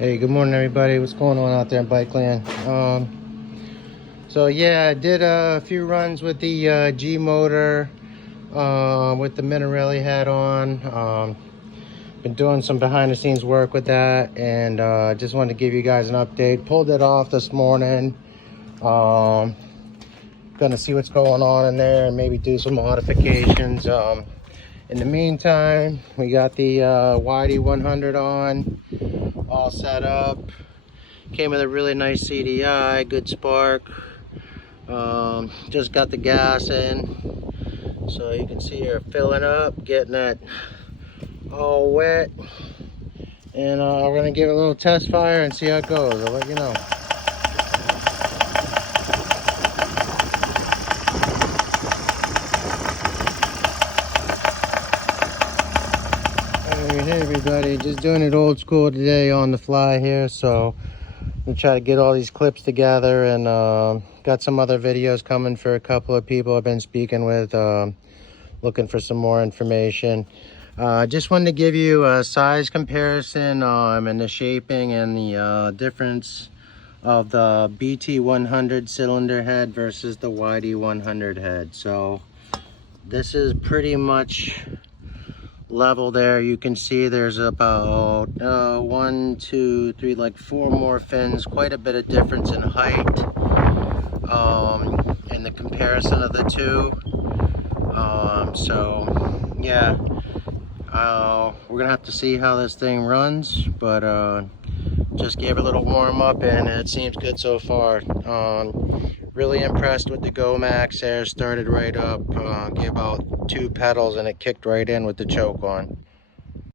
Hey, good morning everybody. What's going on out there in bike land? So yeah, I did a few runs with the G motor with the Minarelli hat on. Been doing some behind the scenes work with that, and just wanted to give you guys an update. Pulled it off this morning. Gonna see what's going on in there and maybe do some modifications. In the meantime, we got the YD100 on, all set up. Came with a really nice CDI, good spark. Just got the gas in, so you can see here filling up, getting that all wet, and we're gonna give it a little test fire and see how it goes. I'll let you know. Hey everybody, just doing it old school today on the fly here, so I'm try to get all these clips together, and got some other videos coming for a couple of people I've been speaking with, looking for some more information. Just wanted to give you a size comparison and the shaping and the difference of the Bt100 cylinder head versus the YD100 head. So this is pretty much level there. You can see there's about 1, 2, 3, like 4 more fins, quite a bit of difference in height in the comparison of the two. So yeah, we're gonna have to see how this thing runs, but just gave it a little warm up and it seems good so far. Really impressed with the Go Max there. Started right up, gave about 2 pedals and it kicked right in with the choke on.